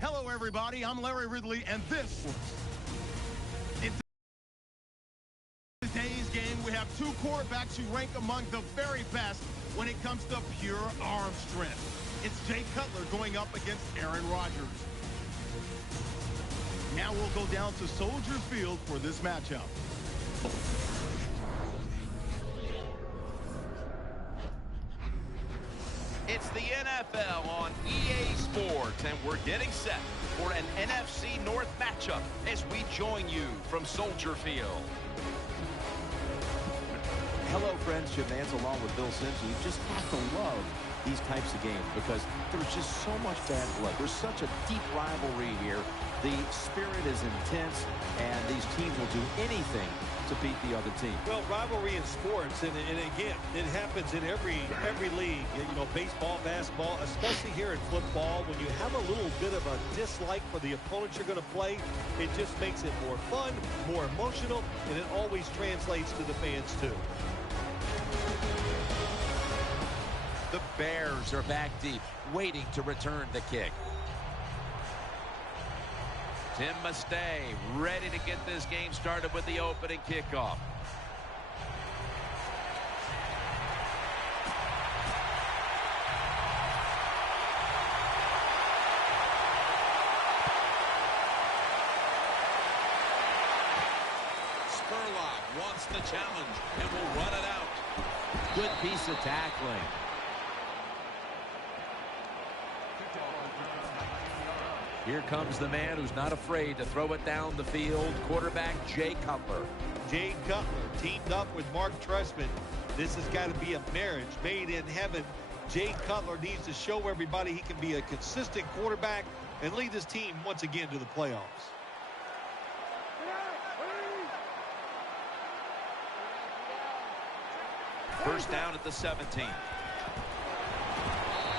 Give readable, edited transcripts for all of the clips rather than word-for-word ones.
Hello, everybody. I'm Larry Ridley, and this in today's game, we have two quarterbacks who rank among the very best when it comes to pure arm strength. It's Jay Cutler going up against Aaron Rodgers. Now we'll go down to Soldier Field for this matchup. It's the NFL on EA Sports, and we're getting set for an NFC North matchup as we join you from Soldier Field. Hello, friends. Jim Nance along with Bill Simpson. You just have to love these types of games because there's just so much bad blood. There's such a deep rivalry here. The spirit is intense, and these teams will do anything to beat the other team. Well, rivalry in sports, and again, it happens in every league. You know, baseball, basketball, especially here in football. When you have a little bit of a dislike for the opponent you're going to play, it just makes it more fun, more emotional, and it always translates to the fans too. The Bears are back deep, waiting to return the kick. Tim Mastay ready to get this game started with the opening kickoff. Spurlock wants the challenge and will run it out. Good piece of tackling. Here comes the man who's not afraid to throw it down the field, quarterback Jay Cutler. Jay Cutler teamed up with Mark Trestman. This has got to be a marriage made in heaven. Jay Cutler needs to show everybody he can be a consistent quarterback and lead his team once again to the playoffs. First down at the 17.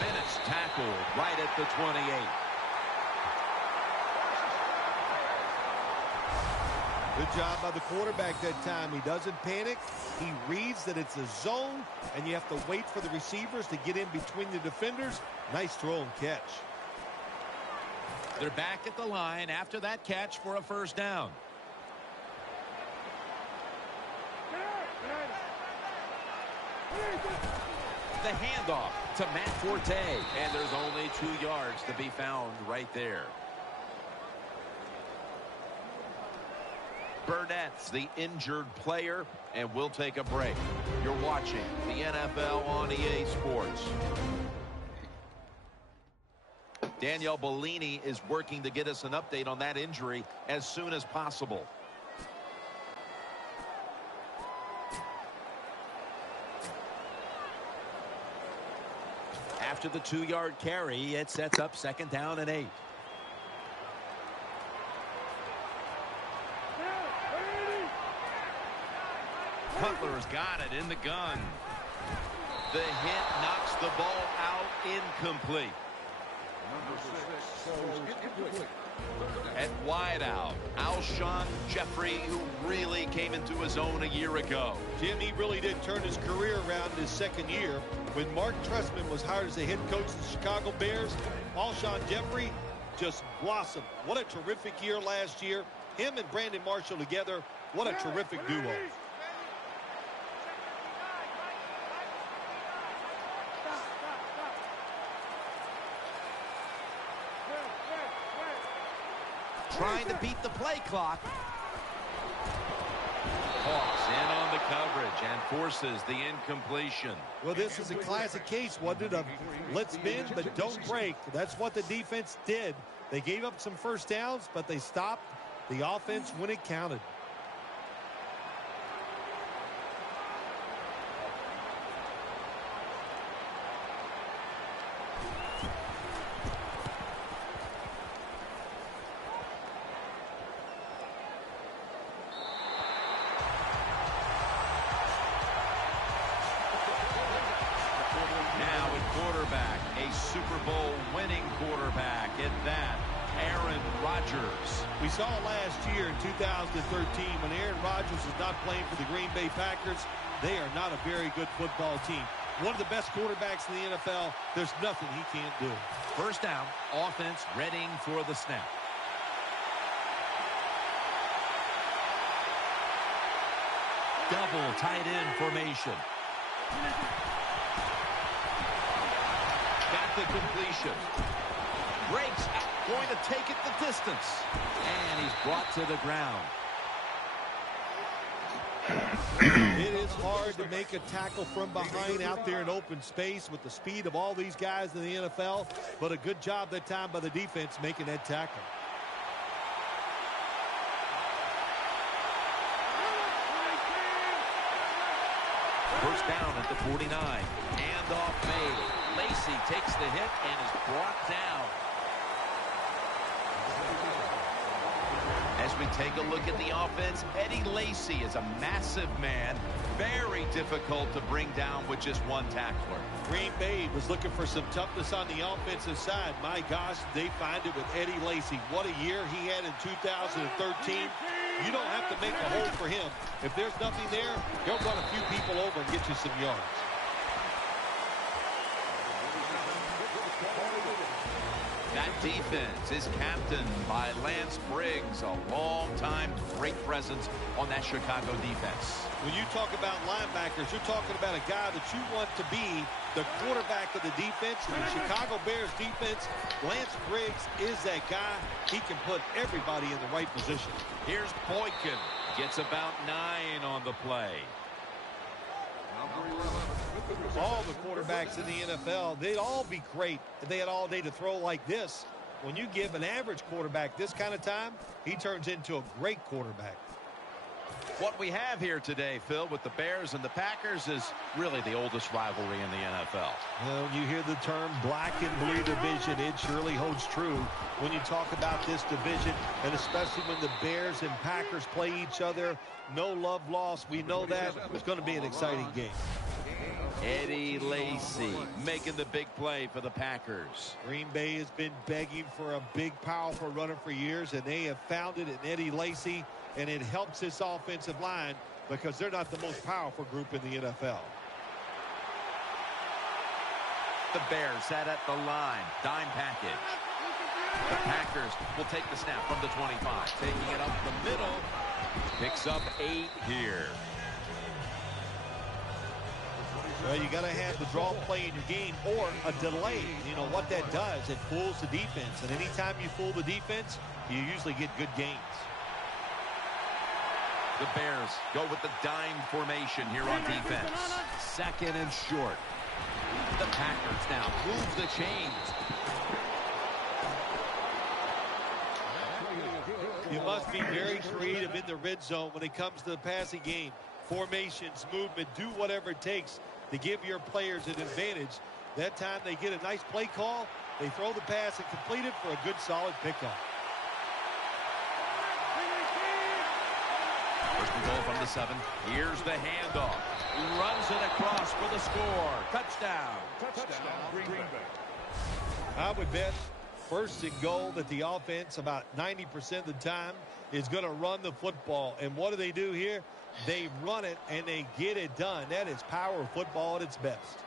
Bennett's tackled right at the 28. Good job by the quarterback that time. He doesn't panic. He reads that it's a zone, and you have to wait for the receivers to get in between the defenders. Nice throw and catch. They're back at the line after that catch for a first down. The handoff to Matt Forte, and there's only 2 yards to be found right there. Burnett's the injured player, and we'll take a break. You're watching the NFL on EA Sports. Danielle Bellini is working to get us an update on that injury as soon as possible. After the 2-yard carry, it sets up second down and 8. Cutler's got it in the gun. The hit knocks the ball out, incomplete. At wideout, Alshon Jeffrey, who really came into his own a year ago. Jim, he really did turn his career around in his second year. When Mark Trestman was hired as the head coach of the Chicago Bears, Alshon Jeffrey just blossomed. What a terrific year last year. Him and Brandon Marshall together, what a terrific duo. Trying to beat the play clock. Hawks in on the coverage and forces the incompletion. Well, this is a classic case, wasn't it? Of let's bend, but don't break. That's what the defense did. They gave up some first downs, but they stopped the offense when it counted. Quarterback, a Super Bowl winning quarterback at that, Aaron Rodgers. We saw last year in 2013 when Aaron Rodgers is not playing for the Green Bay Packers. They are not a very good football team. One of the best quarterbacks in the NFL. There's nothing he can't do. First down, offense readying for the snap. Double tight end formation. Got the completion. Breaks out, going to take it the distance. And he's brought to the ground. It is hard to make a tackle from behind out there in open space with the speed of all these guys in the NFL, but a good job that time by the defense making that tackle. First down at the 49. Handoff made. Lacy takes the hit and is brought down. As we take a look at the offense, Eddie Lacy is a massive man. Very difficult to bring down with just one tackler. Green Bay was looking for some toughness on the offensive side. My gosh, they find it with Eddie Lacy. What a year he had in 2013. You don't have to make a hole for him. If there's nothing there, he'll run a few people over and get you some yards. That defense is captained by Lance Briggs, a long-time great presence on that Chicago defense. When you talk about linebackers, you're talking about a guy that you want to be the quarterback of the defense. The Chicago Bears defense, Lance Briggs is that guy. He can put everybody in the right position. Here's Boykin. Gets about 9 on the play. All the quarterbacks in the NFL, they'd all be great if they had all day to throw like this. When you give an average quarterback this kind of time, he turns into a great quarterback. What we have here today, Phil, with the Bears and the Packers is really the oldest rivalry in the NFL. Well, when you hear the term black and blue division, it surely holds true when you talk about this division, and especially when the Bears and Packers play each other. No love lost. We know that. It's going to be an exciting game. Eddie Lacy making the big play for the Packers. Green Bay has been begging for a big, powerful runner for years, and they have found it in Eddie Lacy, and it helps this offensive line because they're not the most powerful group in the NFL. The Bears set at the line. Dime package. The Packers will take the snap from the 25. Taking it up the middle. Picks up 8 here. Well, you got to have the draw play in your game or a delay. You know what that does? It fools the defense. And anytime you fool the defense, you usually get good gains. The Bears go with the dime formation here on defense. Second and short. The Packers now move the chains. You must be very creative in the red zone when it comes to the passing game. Formations, movement, do whatever it takes to give your players an advantage. That time they get a nice play call, they throw the pass and complete it for a good solid pickup. First and goal from the 7. Here's the handoff. Runs it across for the score. Touchdown. Touchdown, Green Bay. I would bet first and goal that the offense about 90% of the time is going to run the football. And what do here? They run it and they get it done. That is power football at its best.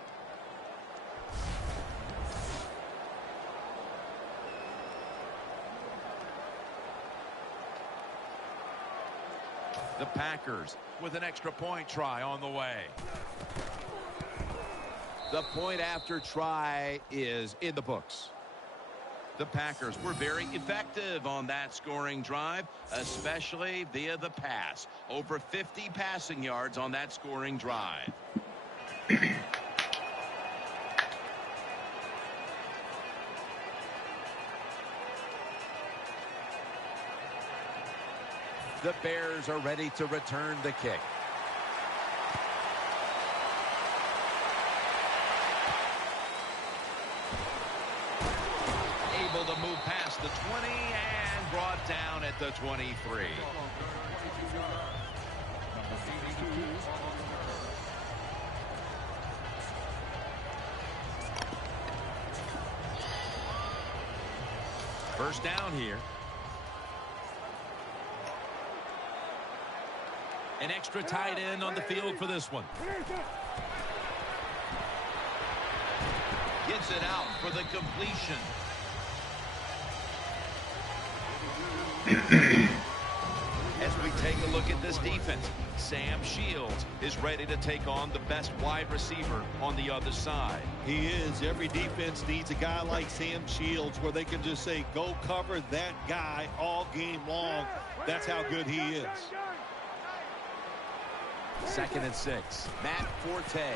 The Packers with an extra point try on the way. The point after try is in the books. The Packers were very effective on that scoring drive, especially via the pass. Over 50 passing yards on that scoring drive. The Bears are ready to return the kick. Able to move past the 20 and brought down at the 23. First down here. An extra tight end on the field for this one. Gets it out for the completion. As we take a look at this defense, Sam Shields is ready to take on the best wide receiver on the other side. He is. Every defense needs a guy like Sam Shields where they can just say, go cover that guy all game long. That's how good he is. 2nd and 6. Matt Forte.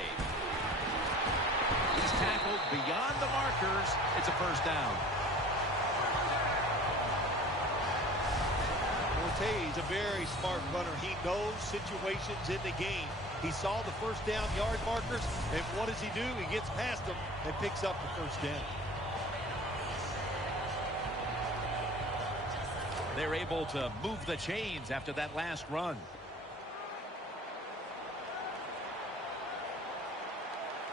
He's tackled beyond the markers. It's a first down. Forte's a very smart runner. He knows situations in the game. He saw the first down yard markers, and what does he do? He gets past them and picks up the first down. They're able to move the chains after that last run.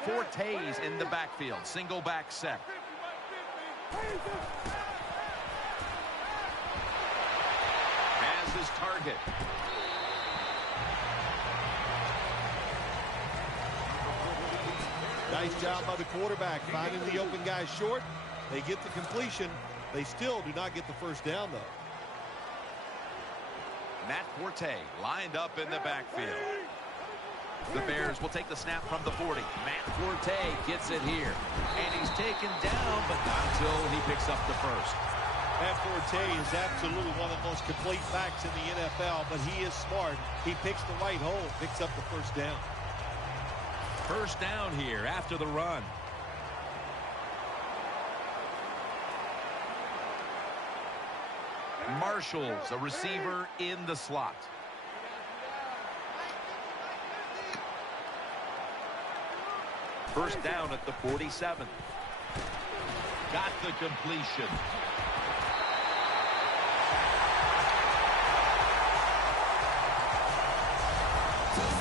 Forte's in the backfield. Single back set. Has his target. Nice job by the quarterback finding the open guy short. They get the completion. They still do not get the first down, though. Matt Forte lined up in the backfield. The Bears will take the snap from the 40. Matt Forte gets it here. And he's taken down, but not until he picks up the first. Matt Forte is absolutely one of the most complete backs in the NFL, but he is smart. He picks the right hole, picks up the first down. First down here after the run. Marshall's a receiver in the slot. First down at the 47. Got the completion.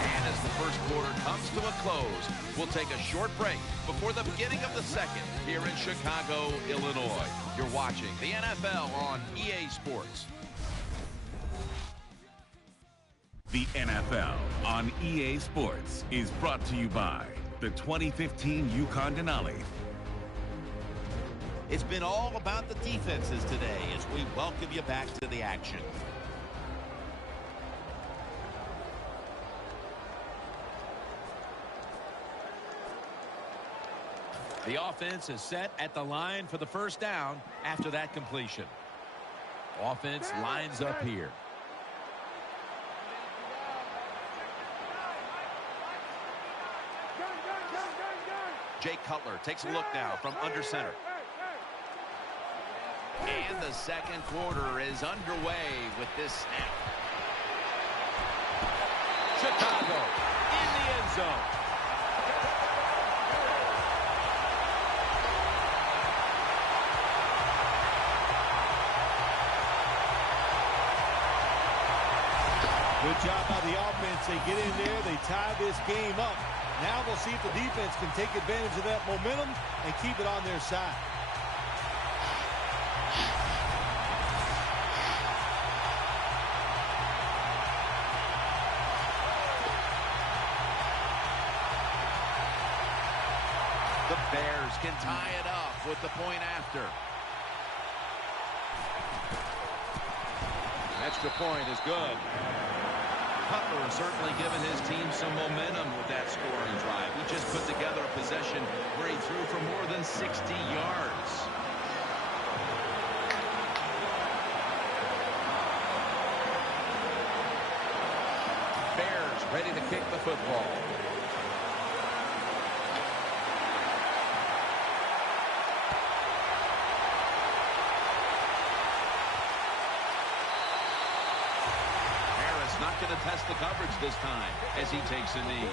And as the first quarter comes to a close, we'll take a short break before the beginning of the second here in Chicago, Illinois. You're watching the NFL on EA Sports. The NFL on EA Sports is brought to you by the 2015 Yukon Denali. It's been all about the defenses today as we welcome you back to the action. The offense is set at the line for the first down after that completion. Offense lines up here. Jay Cutler takes a look now from under center. And the second quarter is underway with this snap. Chicago in the end zone. Good job by the offense. They get in there. They tie this game up. Now we'll see if the defense can take advantage of that momentum and keep it on their side. The Bears can tie it up with the point after. Extra point is good. Cutler has certainly given his team some momentum with that scoring drive. He just put together a possession where he threw for more than 60 yards. Bears ready to kick the football. Not going to test the coverage this time as he takes a knee.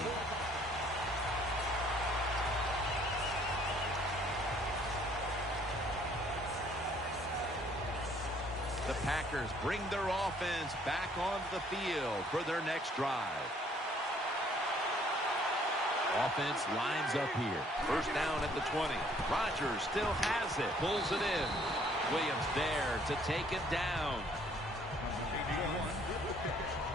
The Packers bring their offense back onto the field for their next drive. Offense lines up here. First down at the 20. Rodgers still has it. Pulls it in. Williams there to take it down.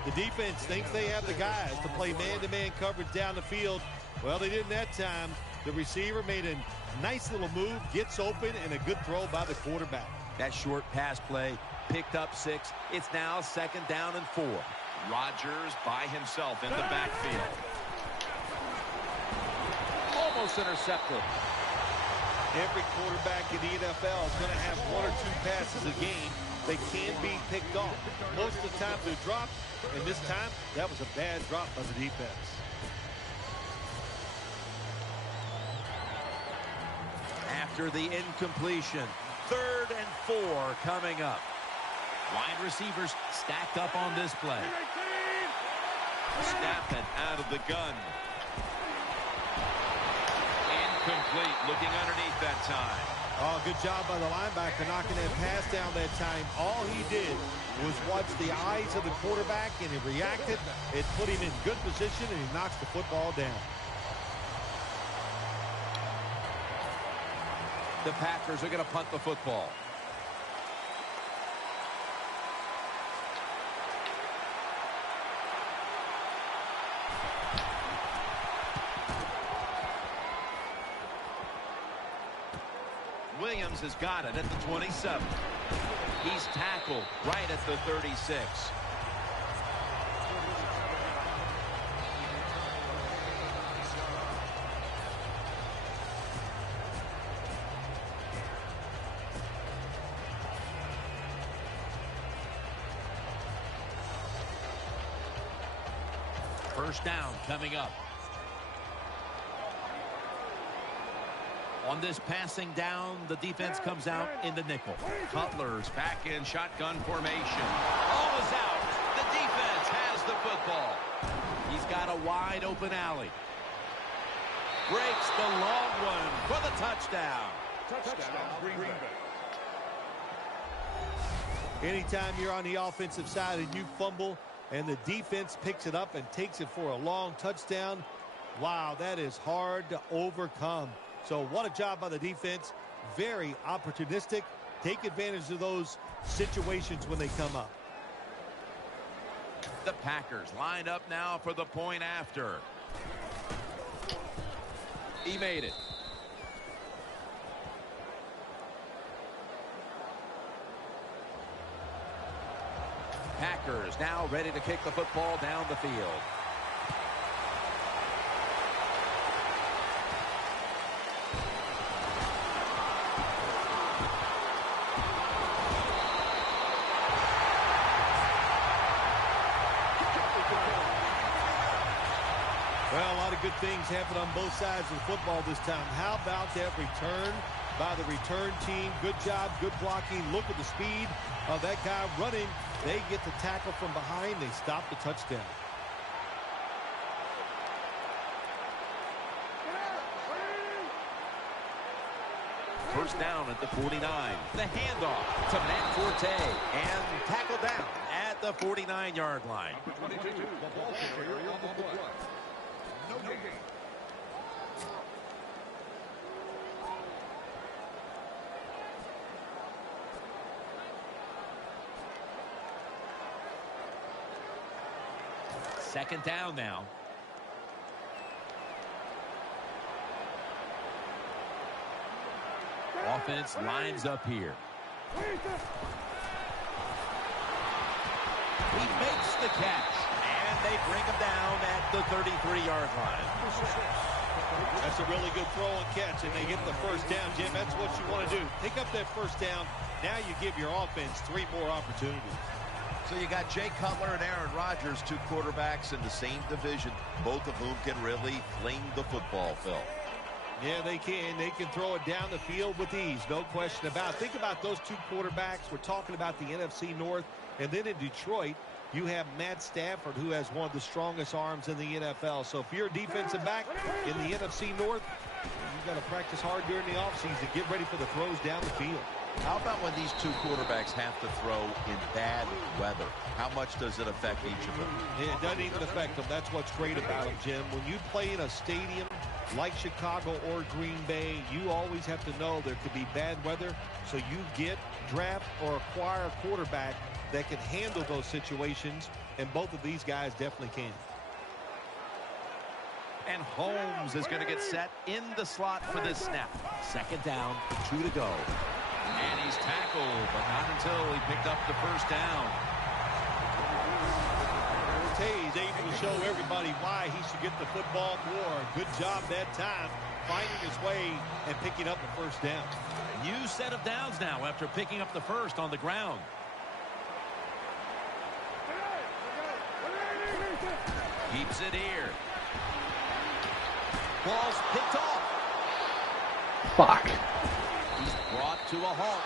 The defense thinks they have the guys to play man-to-man coverage down the field. Well, they didn't that time. The receiver made a nice little move, gets open, and a good throw by the quarterback. That short pass play picked up 6. It's now 2nd down and 4. Rodgers by himself in the backfield. Almost intercepted. Every quarterback in the NFL is going to have 1 or 2 passes a game that can be picked off. Most of the time they're dropped, and this time that was a bad drop by the defense. After the incompletion, 3rd and 4 coming up. Wide receivers stacked up on this play. Snap it out of the gun. Incomplete, looking underneath that time. Oh, good job by the linebacker knocking that pass down that time. All he did was watch the eyes of the quarterback, and he reacted. It put him in good position, and he knocks the football down. The Packers are going to punt the football. Williams has got it at the 27. He's tackled right at the 36. First down coming up. On this passing down, the defense comes out in the nickel. Cutler's back in shotgun formation. All is out. The defense has the football. He's got a wide open alley. Breaks the long one for the touchdown. Green Bay. Anytime you're on the offensive side and you fumble and the defense picks it up and takes it for a long touchdown, wow, that is hard to overcome. So what a job by the defense. Very opportunistic. Take advantage of those situations when they come up. The Packers lined up now for the point after. He made it. Packers now ready to kick the football down the field. Well, a lot of good things happen on both sides of the football this time. How about that return by the return team? Good job, good blocking. Look at the speed of that guy running. They get the tackle from behind. They stop the touchdown. First down at the 49. The handoff to Matt Forte. And tackle down at the 49-yard line. Number 22, the ball carrier on the play. No gain. Second down now. Offense lines up here. He makes the catch, and they bring him down at the 33-yard line. That's a really good throw and catch, and they get the first down, Jim. That's what you want to do. Pick up that first down. Now you give your offense 3 more opportunities. So you got Jay Cutler and Aaron Rodgers, 2 quarterbacks in the same division, both of whom can really fling the football, Phil. Yeah, they can. They can throw it down the field with ease. No question about it. Think about those 2 quarterbacks. We're talking about the NFC North. And then in Detroit, you have Matt Stafford, who has one of the strongest arms in the NFL. So if you're a defensive back in the NFC North, you've got to practice hard during the offseason. Get ready for the throws down the field. How about when these 2 quarterbacks have to throw in bad weather? How much does it affect each of them? It doesn't even affect them. That's what's great about them, Jim. When you play in a stadium like Chicago or Green Bay, you always have to know there could be bad weather. So you draft, or acquire a quarterback that can handle those situations, and both of these guys definitely can. And Holmes is going to get set in the slot for this snap. Second down, 2 to go. And he's tackled, but not until he picked up the first down. He's able to show everybody why he should get the football more. Good job that time, finding his way and picking up the first down. New set of downs now after picking up the first on the ground. Keeps it here. Ball's picked off. Fuck. He's brought to a halt.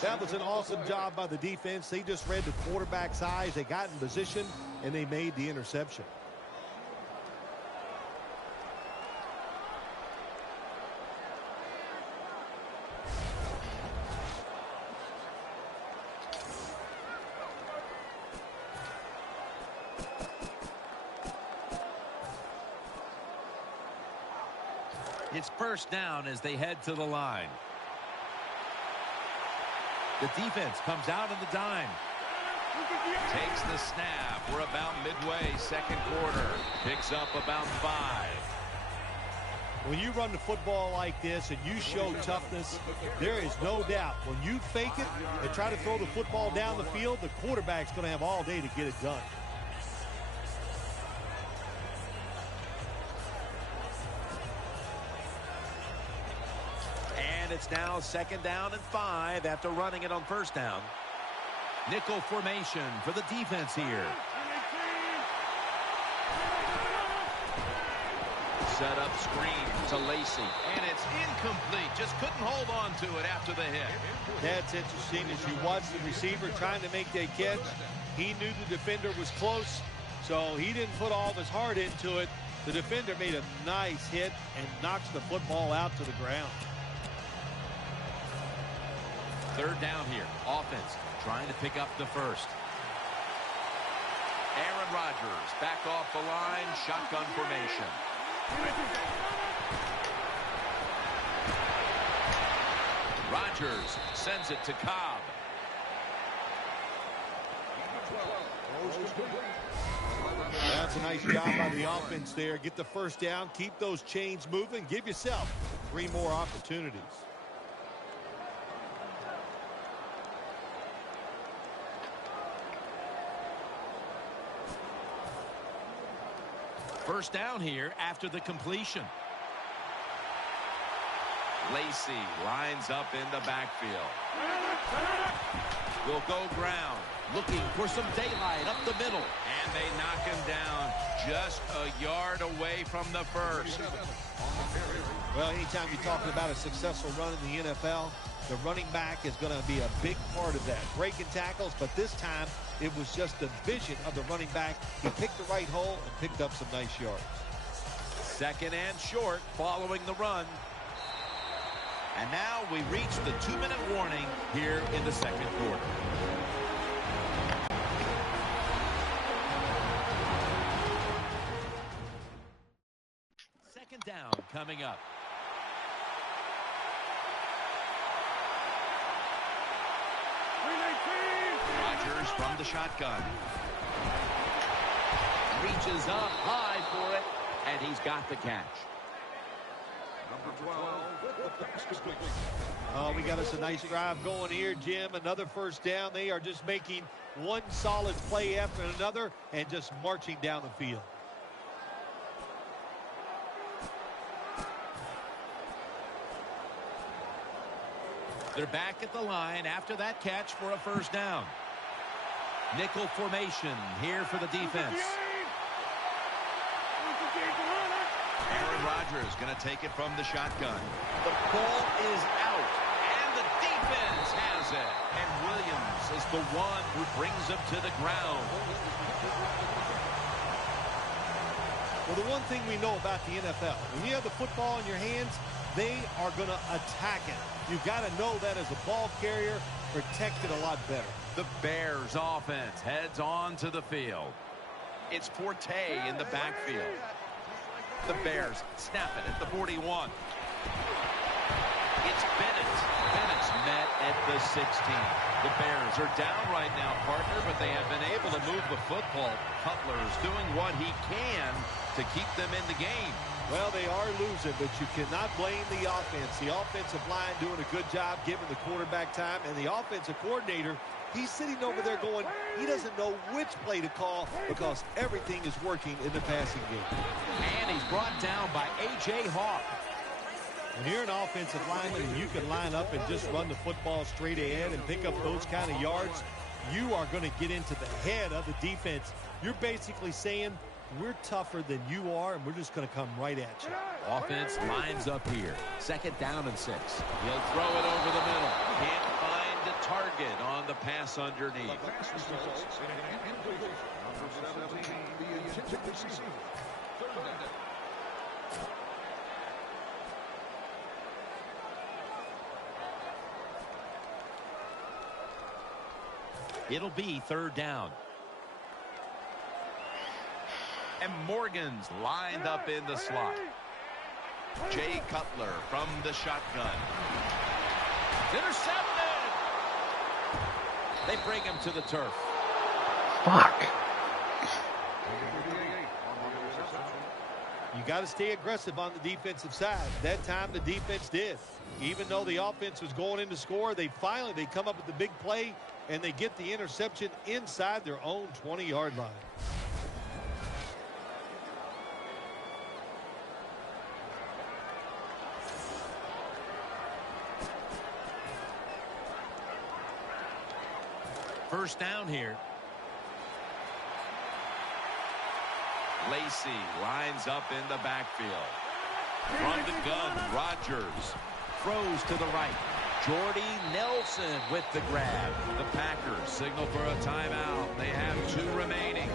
That was an awesome job by the defense. They just read the quarterback's eyes. They got in position, and they made the interception. It's first down as they head to the line. The defense comes out in the dime. Takes the snap. We're about midway, second quarter. Picks up about 5. When you run the football like this and you show toughness, there is no doubt when you fake it and try to throw the football down the field, the quarterback's going to have all day to get it done. And it's now second down and 5 after running it on first down. Nickel formation for the defense here. Set up screen to Lacey. And it's incomplete. Just couldn't hold on to it after the hit. That's interesting. As you watch the receiver trying to make that catch, he knew the defender was close, so he didn't put all of his heart into it. The defender made a nice hit and knocks the football out to the ground. Third down here. Offense trying to pick up the first. Aaron Rodgers back off the line. Shotgun formation. Rodgers sends it to Cobb. That's a nice job by the offense there. Get the first down. Keep those chains moving. Give yourself 3 more opportunities. First down here after the completion. Lacey lines up in the backfield. Will go ground. Looking for some daylight up the middle. And they knock him down just a yard away from the first. Well, anytime you're talking about a successful run in the NFL, the running back is going to be a big part of that. Breaking tackles, but this time it was just the vision of the running back. He picked the right hole and picked up some nice yards. Second and short following the run. And now we reach the 2-minute warning here in the second quarter. Second down coming up. Rodgers from the shotgun. Reaches up high for it, and he's got the catch. Oh, we got us a nice drive going here, Jim. Another first down. They are just making one solid play after another and just marching down the field. They're back at the line after that catch for a first down. Nickel formation here for the defense. Aaron Rodgers going to take it from the shotgun. The ball is out, and the defense has it. And Williams is the one who brings him to the ground. Well, the one thing we know about the NFL, when you have the football in your hands, they are going to attack it. You've got to know that as a ball carrier, protect it a lot better. The Bears offense heads on to the field. It's Forte in the backfield. The Bears snap it at the 41. It's Bennett. Bennett's met at the 16. The Bears are down right now, partner, but they have been able to move the football. Cutler's doing what he can to keep them in the game. Well, they are losing, but you cannot blame the offense. The offensive line doing a good job giving the quarterback time, and the offensive coordinator, he's sitting over there going, he doesn't know which play to call because everything is working in the passing game. And he's brought down by A.J. Hawk. When you're an offensive lineman and you can line up and just run the football straight ahead and pick up those kind of yards, you are going to get into the head of the defense. You're basically saying, we're tougher than you are, and we're just going to come right at you. Offense lines up here. 2nd down and 6. He'll throw it over the middle. Can't find the target on the pass underneath. It'll be 3rd down. And Morgan's lined up in the slot. Jay Cutler from the shotgun. Intercepted! They bring him to the turf. Fuck. You got to stay aggressive on the defensive side. That time the defense did. Even though the offense was going in to score, they come up with the big play, and they get the interception inside their own 20-yard line. First down here. Lacey lines up in the backfield. From the gun, Rodgers Throws to the right. Jordy Nelson with the grab. The Packers signal for a timeout. They have 2 remaining.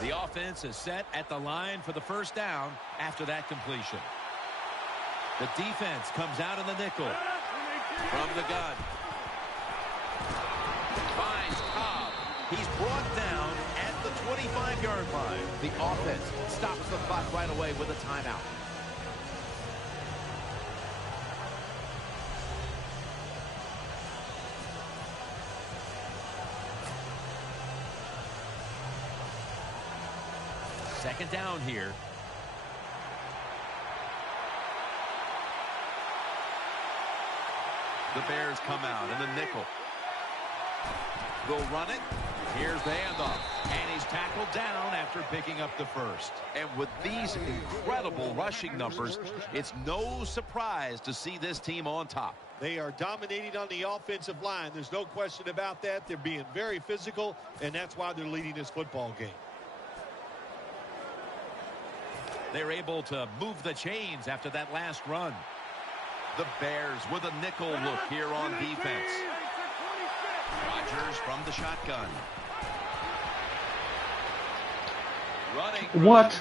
The offense is set at the line for the first down after that completion. The defense comes out in the nickel. From the gun. Finds Cobb. He's brought down at the 25-yard line. The offense stops the clock right away with a timeout. Second down here. The Bears come out in the nickel. They'll run it. Here's the handoff. And he's tackled down after picking up the first. And with these incredible rushing numbers, it's no surprise to see this team on top. They are dominating on the offensive line. There's no question about that. They're being very physical, and that's why they're leading this football game. They're able to move the chains after that last run. The Bears with a nickel look here on defense. Rodgers from the shotgun. Running. What?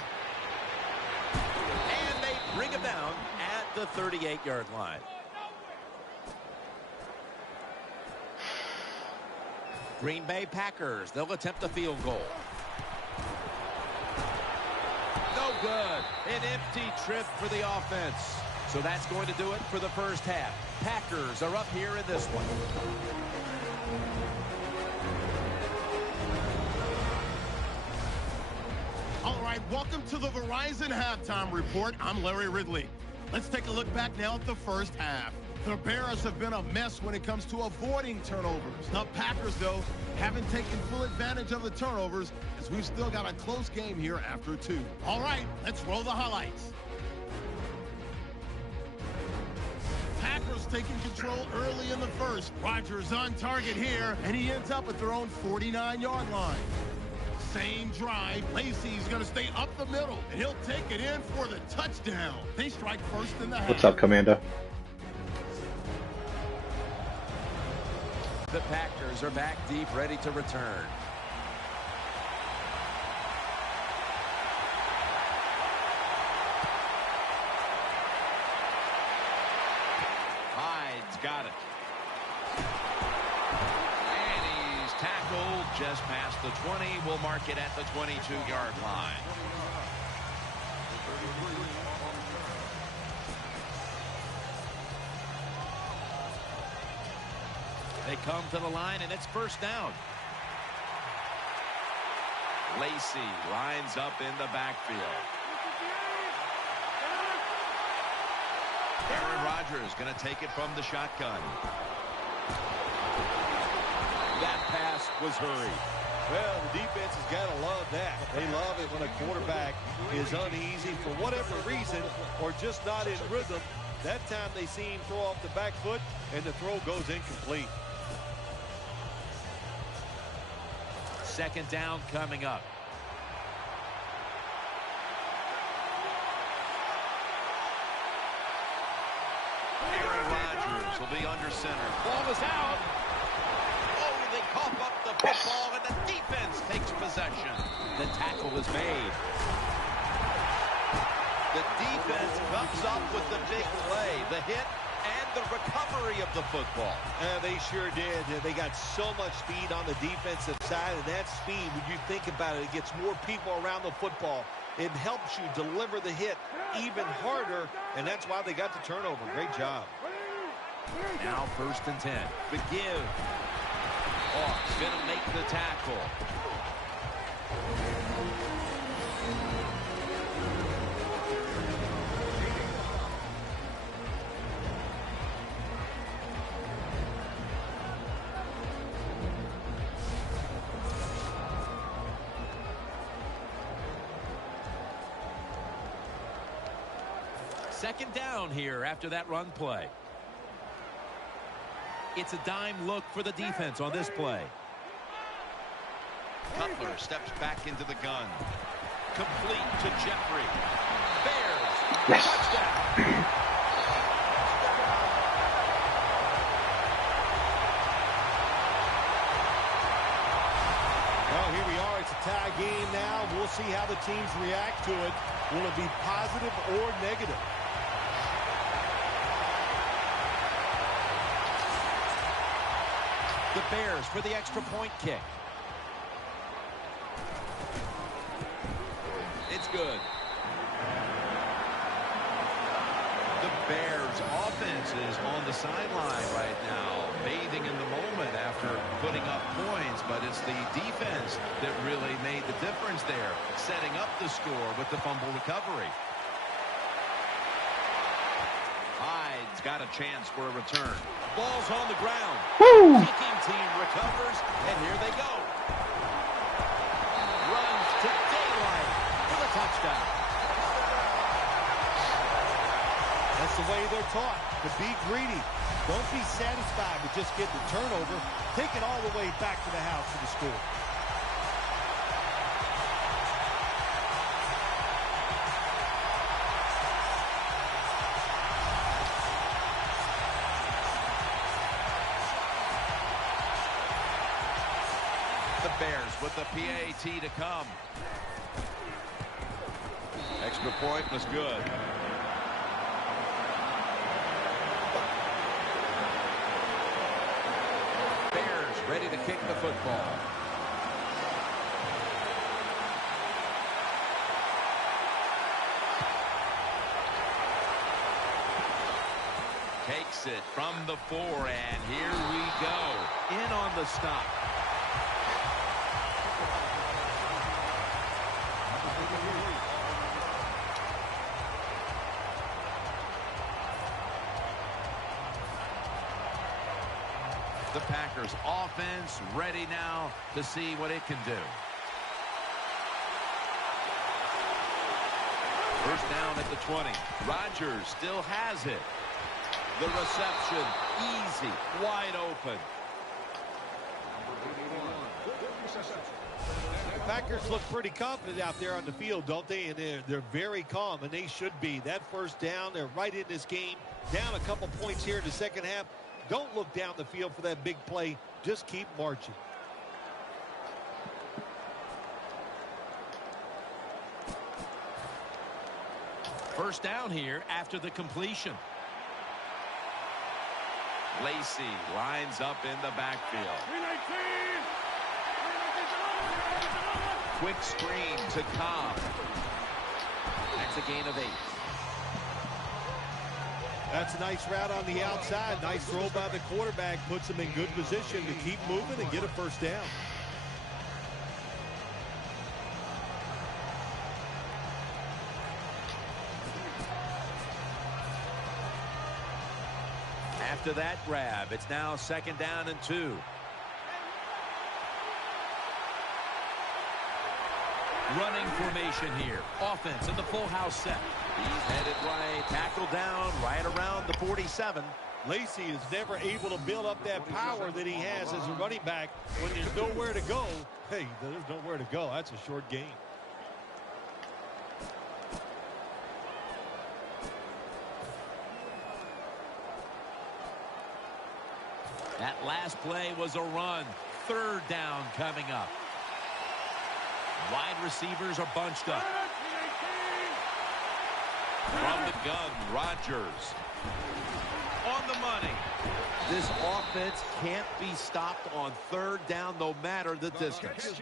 And they bring him down at the 38-yard line. Green Bay Packers, they'll attempt a field goal. No good. An empty trip for the offense. So that's going to do it for the first half. Packers are up here in this one. All right, welcome to the Verizon Halftime Report. I'm Larry Ridley. Let's take a look back now at the first half. The Bears have been a mess when it comes to avoiding turnovers. The Packers, though, haven't taken full advantage of the turnovers, as we've still got a close game here after 2. All right, let's roll the highlights. Packers taking control early in the first. Rodgers on target here, and he ends up at their own 49-yard line. Same drive. Lacey's going to stay up the middle, and he'll take it in for the touchdown. They strike first in the half. What's up, Commander? The Packers are back deep, ready to return. Hyde's got it. And he's tackled just past the 20. We'll mark it at the 22-yard line. They come to the line, and it's first down. Lacey lines up in the backfield. Aaron Rodgers going to take it from the shotgun. That pass was hurried. Well, the defense has got to love that. They love it when a quarterback is uneasy for whatever reason or just not in rhythm. That time they see him throw off the back foot, and the throw goes incomplete. Second down coming up. Aaron Rodgers will be under center. Ball is out. Oh, they cough up the football, and the defense takes possession. The tackle is made. The defense comes up with the big play, the hit, and the recovery of the football. They sure did. They got so much speed on the defensive side, and that speed, when you think about it, it gets more people around the football. It helps you deliver the hit even harder, and that's why they got the turnover. Great job. Now first and 10. The give. Hawks going to make the tackle. Second down here after that run play. It's a dime look for the defense on this play. Cutler steps back into the gun. Complete to Jeffrey. Bears. Yes. Touchdown. Well, here we are. It's a tie game now. We'll see how the teams react to it. Will it be positive or negative? The Bears for the extra point kick. It's good. The Bears offense is on the sideline right now, bathing in the moment after putting up points, but it's the defense that really made the difference there, setting up the score with the fumble recovery. Hyde's got a chance for a return. Ball's on the ground. Woo! Kicking team recovers, and here they go. Runs to daylight for the touchdown. That's the way they're taught, to be greedy. Don't be satisfied with just getting the turnover. Take it all the way back to the house for the score. The Bears with the PAT to come. Extra point was good. Bears ready to kick the football. Takes it from the 4, and here we go. In on the stop. The Packers offense ready now to see what it can do. First down at the 20. Rodgers still has it. The reception easy, wide open. The Packers look pretty confident out there on the field, don't they? And they're very calm, and they should be. That first down, they're right in this game. Down a couple points here in the second half. Don't look down the field for that big play. Just keep marching. First down here after the completion. Lacey lines up in the backfield. Quick screen to Cobb. That's a gain of 8. That's a nice route on the outside. Nice throw by the quarterback. Puts him in good position to keep moving and get a first down. After that grab, it's now 2nd down and 2. Running formation here. Offense in the full house set. He's headed right. Tackle down right around the 47. Lacy is never able to build up that power that he has as a running back. When there's nowhere to go, hey, there's nowhere to go. That's a short gain. That last play was a run. 3rd down coming up. Wide receivers are bunched up. From the gun, Rodgers. On the money. This offense can't be stopped on 3rd down no matter the distance.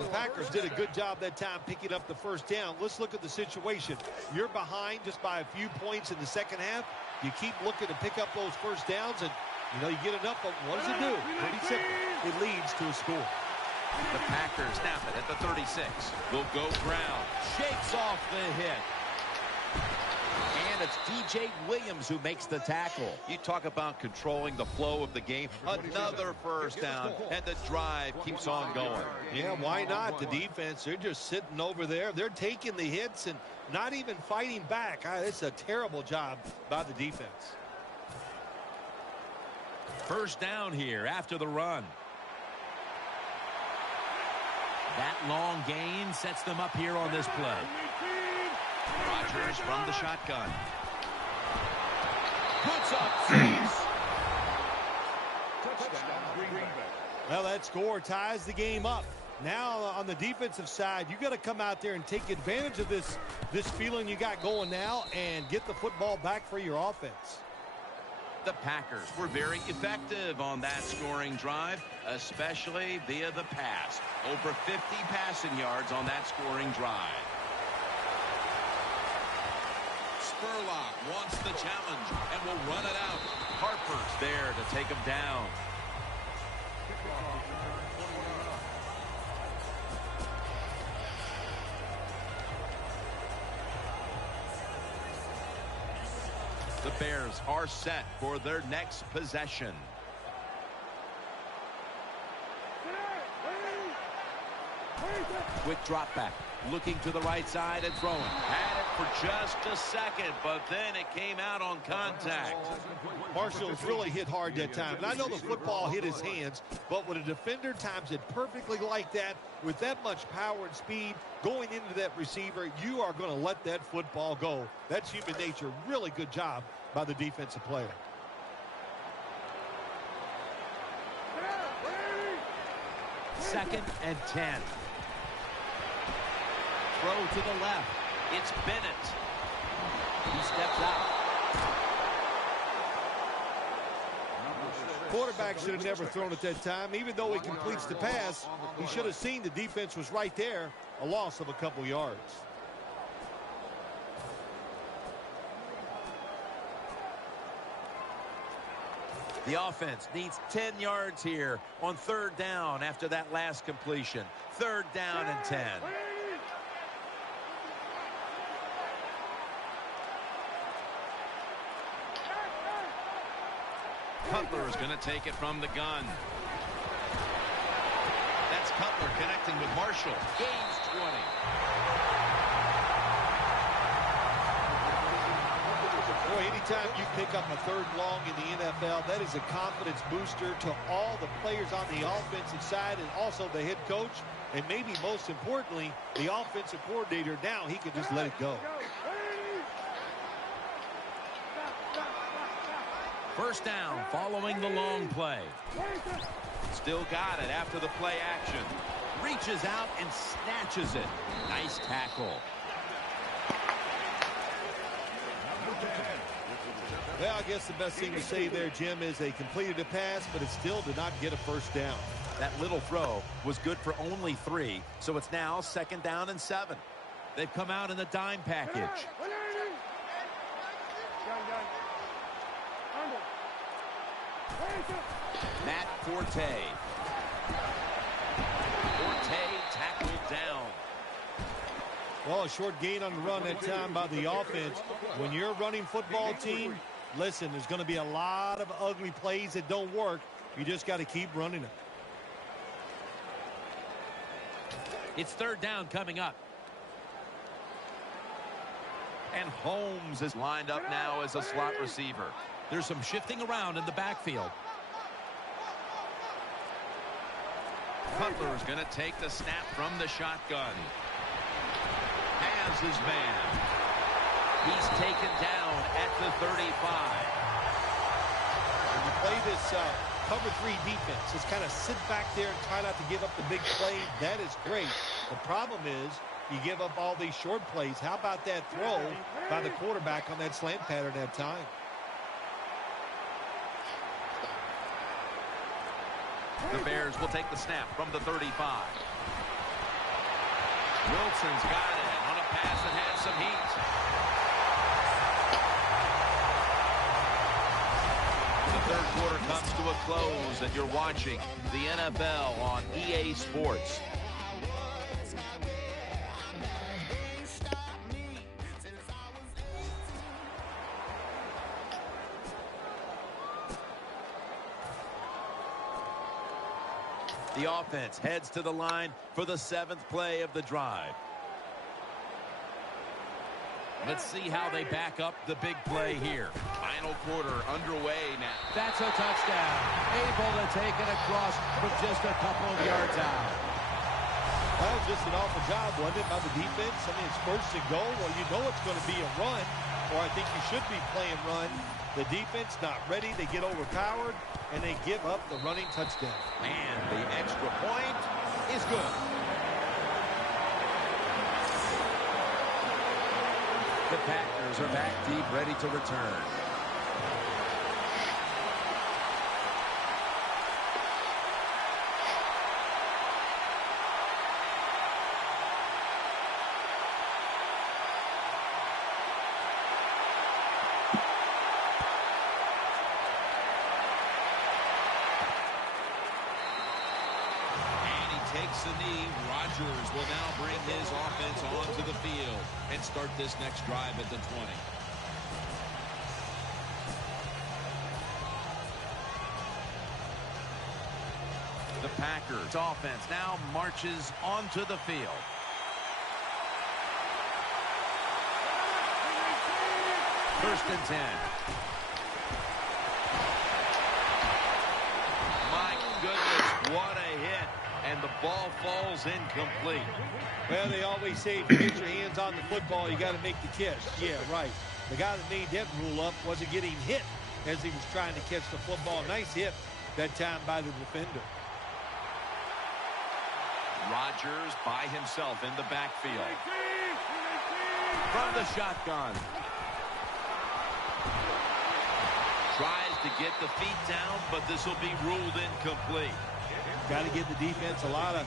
The Packers did a good job that time picking up the first down. Let's look at the situation. You're behind just by a few points in the second half. You keep looking to pick up those first downs, and you get enough of them. What does it do? Pretty simple. It leads to a score. The Packers snap it at the 36. Will go ground. Shakes off the hit. And it's DJ Williams who makes the tackle. You talk about controlling the flow of the game. Another first down, and the drive keeps on going. Yeah, why not? The defense, they're just sitting over there. They're taking the hits and not even fighting back. It's a terrible job by the defense. First down here after the run. That long gain sets them up here on this play. Rodgers from the shotgun. Puts up 6. Well, that score ties the game up. Now on the defensive side, you got to come out there and take advantage of this feeling you got going now and get the football back for your offense. The Packers were very effective on that scoring drive, especially via the pass. Over 50 passing yards on that scoring drive. Spurlock wants the challenge and will run it out. Harper's there to take him down. The Bears are set for their next possession. Quick drop back. Looking to the right side and throwing. Had it for just a second, but then it came out on contact. Marshall's really hit hard that time. And I know the football hit his hands, but when a defender times it perfectly like that, with that much power and speed going into that receiver, you are going to let that football go. That's human nature. Really good job by the defensive player. Second and 10. Throw to the left. It's Bennett. He steps out. Quarterback should have never thrown at that time. Even though he completes the pass, he should have seen the defense was right there. A loss of a couple yards. The offense needs 10 yards here on 3rd down after that last completion. 3rd down and 10. Cutler is going to take it from the gun. That's Cutler connecting with Marshall. Gains 20. Boy, anytime you pick up a 3rd long in the NFL, that is a confidence booster to all the players on the offensive side and also the head coach. And maybe most importantly, the offensive coordinator. Now he can just let it go. First down following the long play. Still got it after the play action. Reaches out and snatches it. Nice tackle. Well, I guess the best thing to say there, Jim, is they completed a pass, but it still did not get a first down. That little throw was good for only 3, so it's now 2nd down and 7. They've come out in the dime package. Matt Forte. Forte tackled down. Well, a short gain on the run that time by the offense. When you're a running football team, listen, there's going to be a lot of ugly plays that don't work. You just got to keep running them. It's third down coming up. And Holmes is lined up now as a slot receiver. There's some shifting around in the backfield. Cutler is going to take the snap from the shotgun. Has his man. He's taken down at the 35. When you play this cover 3 defense, just kind of sit back there and try not to give up the big play. That is great. The problem is you give up all these short plays. How about that throw by the quarterback on that slant pattern that time? The Bears will take the snap from the 35. Wilson's got it on a pass that has some heat. The third quarter comes to a close, and you're watching the NFL on EA Sports. The offense heads to the line for the 7th play of the drive. Let's see how they back up the big play here. Final quarter underway now. That's a touchdown. Able to take it across with just a couple of yards out. That was just an awful job, wasn't it, by the defense? I mean, it's first and goal. Well, you know it's going to be a run, or I think you should be playing run. The defense not ready. They get overpowered, and they give up the running touchdown. And the extra point is good. The Packers are back deep, ready to return. Takes the knee. Rodgers will now bring his offense onto the field and start this next drive at the 20. The Packers offense now marches onto the field. First and 10. My goodness, what a hit. And the ball falls incomplete. Well, they always say if you get your hands on the football, you got to make the catch. Yeah, right. The guy that made that rule up wasn't getting hit as he was trying to catch the football. Nice hit that time by the defender. Rodgers by himself in the backfield. From the shotgun. Tries to get the feet down, but this will be ruled incomplete. Got to give the defense a lot of